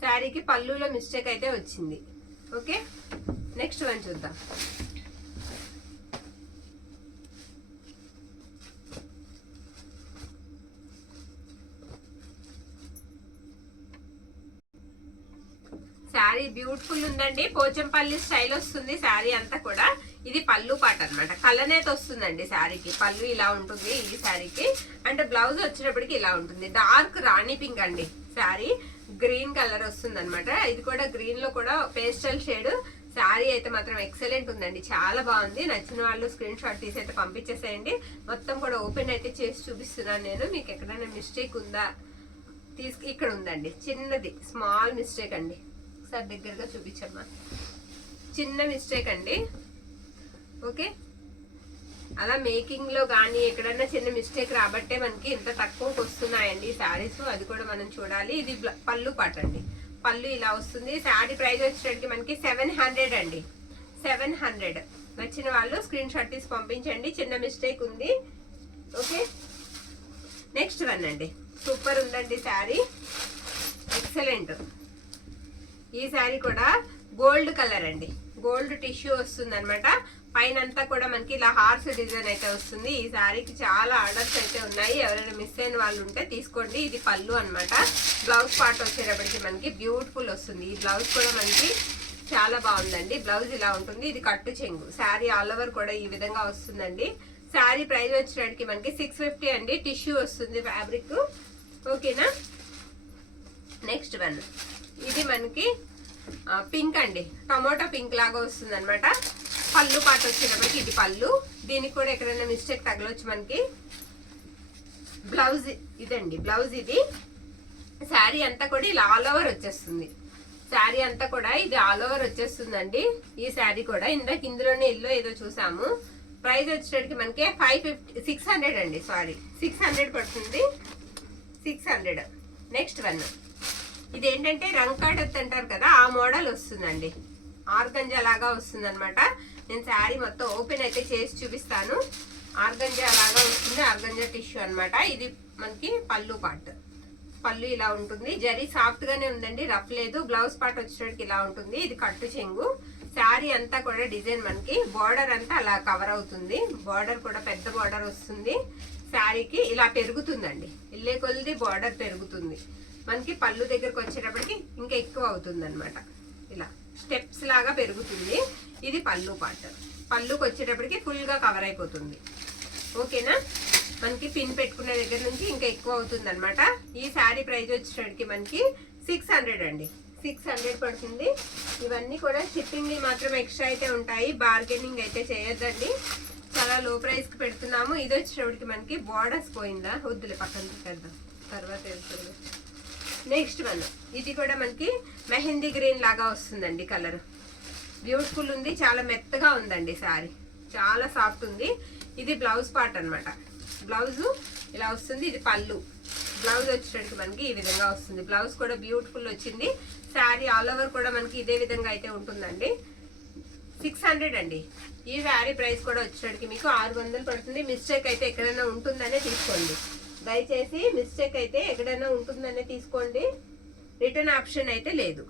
శారీకి పళ్ళులో మిస్టేక్ అయితే వచ్చింది. ఓకే, నెక్స్ట్ వన్ చూద్దాం. శారీ బ్యూటిఫుల్ ఉందండి. పోచంపల్లి స్టైల్ వస్తుంది శారీ అంతా కూడా. ఇది పళ్ళు పాట అన్నమాట. కలనేత వస్తుందండి శారీకి. పళ్ళు ఇలా ఉంటుంది ఈ శారీకి. అంటే బ్లౌజ్ వచ్చేటప్పటికి ఇలా ఉంటుంది. డార్క్ రాణి పింక్ అండి. శారీ గ్రీన్ కలర్ వస్తుంది అనమాట. ఇది కూడా గ్రీన్ లో కూడా పేస్టల్ షేడ్. శారీ అయితే మాత్రం ఎక్సలెంట్ ఉందండి, చాలా బాగుంది. నచ్చిన వాళ్ళు స్క్రీన్ షాట్ తీసి అయితే పంపించేసేయండి. మొత్తం కూడా ఓపెన్ అయితే చేసి చూపిస్తున్నాను నేను. మీకు ఎక్కడైనా మిస్టేక్ ఉందా ఇక్కడ ఉందండి, చిన్నది స్మాల్ మిస్టేక్ అండి. ఒకసారి దగ్గరగా చూపించమ్మా. చిన్న మిస్టేక్ అండి. ఓకే, అలా మేకింగ్ లో కానీ ఎక్కడన్నా చిన్న మిస్టేక్ రాబట్టే మనకి ఇంత తక్కువకి వస్తున్నాయండి శారీస్. అది కూడా మనం చూడాలి. ఇది పళ్ళు పాట అండి. పళ్ళు ఇలా వస్తుంది. శారీ ప్రైస్ వచ్చేటికి మనకి 700 అండి, 700. నచ్చిన వాళ్ళు స్క్రీన్ షాట్ తీసి పంపించండి. చిన్న మిస్టేక్ ఉంది. ఓకే, నెక్స్ట్ వన్ అండి. సూపర్ ఉందండి శారీ, ఎక్సలెంట్. ఈ శారీ కూడా గోల్డ్ కలర్ అండి. గోల్డ్ టిష్యూ వస్తుంది అనమాట. పైన అంతా కూడా మనకి ఇలా హార్స్ డిజైన్ అయితే వస్తుంది. ఈ శారీకి చాలా ఆర్డర్స్ అయితే ఉన్నాయి. ఎవరైనా మిస్ అయిన వాళ్ళు ఉంటే తీసుకోండి. ఇది పళ్ళు అన్నమాట. బ్లౌజ్ పార్ట్ వచ్చేటప్పటికి మనకి బ్యూటిఫుల్ వస్తుంది. ఈ బ్లౌజ్ కూడా మనకి చాలా బాగుందండి. బ్లౌజ్ ఇలా ఉంటుంది. ఇది కట్టు చెంగు. శారీ ఆల్ ఓవర్ కూడా ఈ విధంగా వస్తుందండి. శారీ ప్రైస్ వచ్చేటప్పటికి మనకి 650 అండి. టిష్యూ వస్తుంది ఫ్యాబ్రిక్. ఓకేనా, నెక్స్ట్ వన్. ఇది మనకి పింక్ అండి, టమోటా పింక్ లాగా వస్తుంది అనమాట. పళ్ళు పాట వచ్చేటప్పటికి ఇది పళ్ళు. దీనికి కూడా ఎక్కడైనా మిస్టేక్ తగలొచ్చు మనకి. బ్లౌజ్ ఇదండి, బ్లౌజ్ ఇది. శారీ అంతా కూడా ఇలా ఆల్ ఓవర్ వచ్చేస్తుంది. శారీ అంతా కూడా ఇది ఆల్ ఓవర్ వచ్చేస్తుందండి. ఈ శారీ కూడా ఇందులోనే ఎల్లో ఏదో చూసాము. ప్రైస్ వచ్చేటప్పటికి మనకి 600 అండి. సారీ, 600 పడుతుంది, 600. Next one. ఇది ఏంటంటే రంకాడత్ అంటారు కదా, ఆ మోడల్ వస్తుందండి. ఆర్గంజా లాగా వస్తుంది అనమాట. నేను శారీ మొత్తం ఓపెన్ అయితే చేసి చూపిస్తాను. ఆర్గంజా లాగా వస్తుంది, ఆర్గంజా టిష్యూ అనమాట. ఇది మనకి పళ్ళు పార్ట్. పళ్ళు ఇలా ఉంటుంది. జరీ సాఫ్ట్ గానే ఉందండి, రఫ్ లేదు. బ్లౌజ్ పార్ట్ వచ్చేటికి ఇలా ఉంటుంది. ఇది కట్టు చెంగు. శారీ అంతా కూడా డిజైన్ మనకి బార్డర్ అంతా అలా కవర్ అవుతుంది. బార్డర్ కూడా పెద్ద బార్డర్ వస్తుంది. శారీకి ఇలా పెరుగుతుందండి, ఇల్లే కొద్ది బార్డర్ పెరుగుతుంది. మనకి పళ్ళు దగ్గరకు వచ్చేటప్పటికి ఇంకా ఎక్కువ అవుతుంది అనమాట. ఇలా స్టెప్స్ లాగా పెరుగుతుంది. ఇది పళ్ళు పార్ట్. పళ్ళుకి వచ్చేటప్పటికి ఫుల్ గా కవర్ అయిపోతుంది. ఓకేనా, మనకి పిన్ పెట్టుకునే దగ్గర నుంచి ఇంకా ఎక్కువ అవుతుంది అనమాట. ఈ శారీ ప్రైస్ వచ్చేసరికి మనకి 600 అండి, 600 పడుతుంది. ఇవన్నీ కూడా షిప్పింగ్ మాత్రం ఎక్స్ట్రా అయితే ఉంటాయి, బార్గెనింగ్ అయితే చేయొద్దండి. చాలా లో ప్రైస్ కి పెడుతున్నాము. ఇది వచ్చేటప్పటికి మనకి బార్డర్స్ పోయిందా, వద్దులే పక్కన పెట్టేద్దాం, తర్వాత వెళ్తుంది. నెక్స్ట్ వన్, ఇది కూడా మనకి మెహందీ గ్రీన్ లాగా వస్తుందండి. కలర్ బ్యూటిఫుల్ ఉంది, చాలా మెత్తగా ఉందండి శారీ, చాలా సాఫ్ట్ ఉంది. ఇది బ్లౌజ్ పార్ట్ అనమాట. బ్లౌజ్ ఇలా వస్తుంది, ఇది పళ్ళు. బ్లౌజ్ వచ్చేటప్పటికి మనకి ఈ విధంగా వస్తుంది. బ్లౌజ్ కూడా బ్యూటిఫుల్ వచ్చింది. శారీ ఆల్ ఓవర్ కూడా మనకి ఇదే విధంగా అయితే ఉంటుందండి. 600 అండి. ఈ శారీ ప్రైస్ కూడా వచ్చేటప్పటికి మీకు 600 పడుతుంది. మిస్టేక్ అయితే ఎక్కడైనా ఉంటుందనే తీసుకోండి, దయచేసి మిస్టేక్ అయితే ఎక్కడైనా ఉంటుందనే తీసుకోండి, రిటర్న్ ఆప్షన్ అయితే లేదు.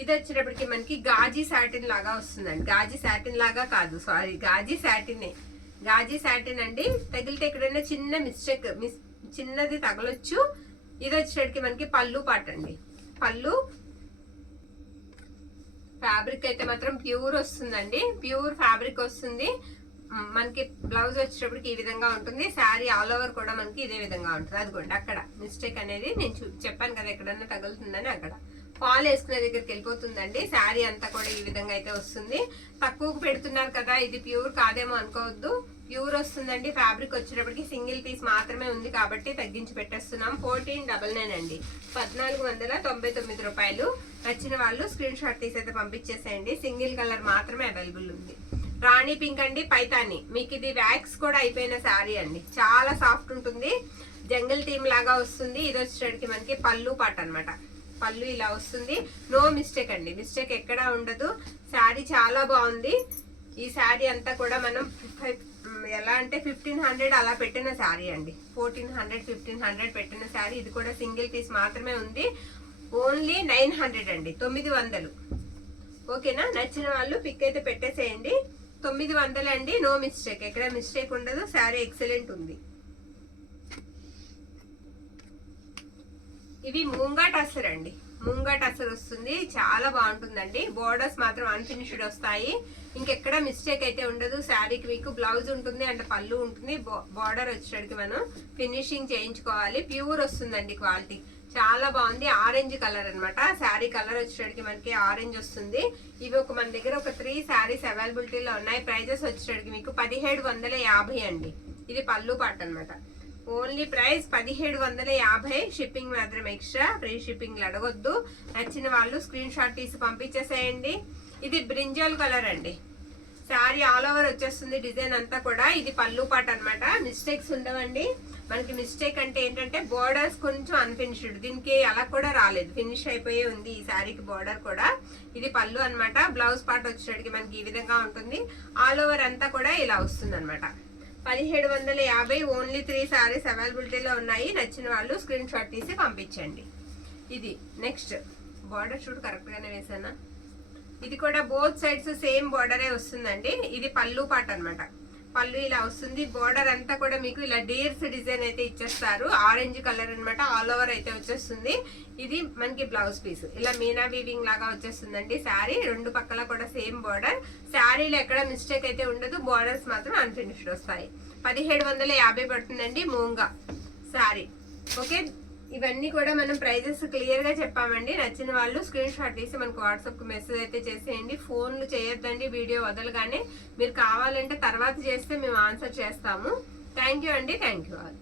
ఇది వచ్చేటప్పటికి మనకి గాజీ సాటిన్ లాగా వస్తుందండి. గాజీ సాటిన్ లాగా కాదు, సారీ, గాజీ సాటినే, గాజీ సాటిన్ అండి. తగిలితే ఎక్కడైనా చిన్న మిస్టేక్, చిన్నది తగలొచ్చు. ఇది వచ్చేటప్పటికి మనకి పళ్ళు పాట అండి. పళ్ళు ఫ్యాబ్రిక్ అయితే మాత్రం ప్యూర్ వస్తుందండి, ప్యూర్ ఫ్యాబ్రిక్ వస్తుంది. మనకి బ్లౌజ్ వచ్చేటప్పటికి ఈ విధంగా ఉంటుంది. శారీ ఆల్ ఓవర్ కూడా మనకి ఇదే విధంగా ఉంటుంది. అదిగోండి అక్కడ మిస్టేక్ అనేది నేను చెప్పాను కదా, ఎక్కడన్నా తగులుతుందని. అక్కడ ఫాల్ వేసుకునే దగ్గరికి వెళ్ళిపోతుందండి. శారీ అంతా కూడా ఈ విధంగా అయితే వస్తుంది. తక్కువకు పెడుతున్నారు కదా, ఇది ప్యూర్ కాదేమో అనుకోవద్దు, ప్యూర్ వస్తుందండి. ఫ్యాబ్రిక్ వచ్చేటప్పటికి సింగిల్ పీస్ మాత్రమే ఉంది కాబట్టి తగ్గించి పెట్టేస్తున్నాం. 1499 అండి, 1499 రూపాయలు. నచ్చిన వాళ్ళు స్క్రీన్ షాట్ తీసి అయితే పంపించేసేయండి. సింగిల్ కలర్ మాత్రమే అవైలబుల్ ఉంది. రాణి పింక్ అండి, పైతాని. మీకు ఇది వ్యాక్స్ కూడా అయిపోయిన శారీ అండి, చాలా సాఫ్ట్ ఉంటుంది, జంగల్ థీమ్ లాగా వస్తుంది. ఇది వచ్చేటప్పటికి మనకి పళ్ళు పాట అనమాట. పళ్ళు ఇలా వస్తుంది. నో మిస్టేక్ అండి, మిస్టేక్ ఎక్కడా ఉండదు. శారీ చాలా బాగుంది. ఈ శారీ అంతా కూడా మనం ఎలా అంటే 1500 అలా పెట్టిన శారీ అండి. 1400 1500 పెట్టిన శారీ. ఇది కూడా సింగిల్ పీస్ మాత్రమే ఉంది. ఓన్లీ 900 అండి, 900. ఓకేనా? నచ్చిన వాళ్ళు పిక్ అయితే పెట్టేసేయండి. 900 అండి, నో మిస్టేక్, ఎక్కడ మిస్టేక్ ఉండదు. శారీ ఎక్సలెంట్ ఉంది. ఇవి మూంగా టసర్ అండి, మూంగా టసర్ వస్తుంది, చాలా బాగుంటుందండి. బోర్డర్స్ మాత్రం అన్ఫినిష్డ్ వస్తాయి, ఇంకెక్కడ మిస్టేక్ అయితే ఉండదు. శారీకి మీకు బ్లౌజ్ ఉంటుంది అండ్ పళ్ళు ఉంటుంది. బార్డర్ వచ్చేటికి మనం ఫినిషింగ్ చేయించుకోవాలి. ప్యూర్ వస్తుందండి, క్వాలిటీ చాలా బాగుంది. ఆరెంజ్ కలర్ అనమాట. శారీ కలర్ వచ్చేటికి మనకి ఆరెంజ్ వస్తుంది. ఇవి మన దగ్గర ఒక 3 శారీస్ అవైలబిలిటీలో ఉన్నాయి. ప్రైజెస్ వచ్చేటికి మీకు 1750 అండి. ఇది పళ్ళు పాట అనమాట. Only price 1750. షిప్పింగ్ మాత్రం ఎక్స్ట్రా, ఫ్రీ షిప్పింగ్ అడగొద్దు. నచ్చిన వాళ్ళు స్క్రీన్ షాట్ తీసి పంపించేసేయండి. ఇది బ్రింజల్ కలర్ అండి. శారీ ఆల్ ఓవర్ వచ్చేస్తుంది, డిజైన్ అంతా కూడా. ఇది పళ్ళు పాట అనమాట. మిస్టేక్స్ ఉండవండి. మనకి మిస్టేక్ అంటే ఏంటంటే బోర్డర్స్ కొంచెం అన్ఫినిష్డ్, దీనికి అలా కూడా రాలేదు, ఫినిష్ అయిపోయి ఉంది ఈ శారీకి బోర్డర్ కూడా. ఇది పళ్ళు అనమాట. బ్లౌజ్ పార్ట్ వచ్చేటికి మనకి ఈ విధంగా ఉంటుంది. ఆల్ ఓవర్ అంతా కూడా ఇలా వస్తుంది అనమాట. 1750. ఓన్లీ 3 శారీస్ అవైలబిలిటీలో ఉన్నాయి. నచ్చిన వాళ్ళు స్క్రీన్ షాట్ తీసి పంపించండి. ఇది నెక్స్ట్ బార్డర్ షూట్ కరెక్ట్ గానే వేసానా? ఇది కూడా బోత్ సైడ్స్ సేమ్ బార్డరే వస్తుందండి. ఇది పళ్ళు పాట అనమాట. పళ్ళు ఇలా వస్తుంది. బార్డర్ అంతా కూడా మీకు ఇలా డీర్స్ డిజైన్ అయితే ఇచ్చేస్తారు. ఆరెంజ్ కలర్ అనమాట. ఆల్ ఓవర్ అయితే వచ్చేస్తుంది. ఇది మనకి బ్లౌజ్ పీస్ ఇలా మీనా వీవింగ్ లాగా వచ్చేస్తుందండి. శారీ రెండు పక్కల కూడా సేమ్ బార్డర్. శారీలో ఎక్కడ మిస్టేక్ అయితే ఉండదు. బార్డర్స్ మాత్రం అన్ఫినిష్డ్ వస్తాయి. 1750 పడుతుందండి మూంగా శారీ. ఓకే, ఇవన్నీ కూడా మనం ప్రైజెస్ క్లియర్ గా చెప్పామండి. నచ్చిన వాళ్ళు స్క్రీన్ షాట్ తీసి మనకు వాట్సాప్ కు మెసేజ్ అయితే చేసేయండి. ఫోన్లు చేయొద్దండి వీడియో వదలగానే. మీరు కావాలంటే తర్వాత చేస్తే మేము ఆన్సర్ చేస్తాము. థ్యాంక్ యూ అండి, థ్యాంక్ యూ ఆల్.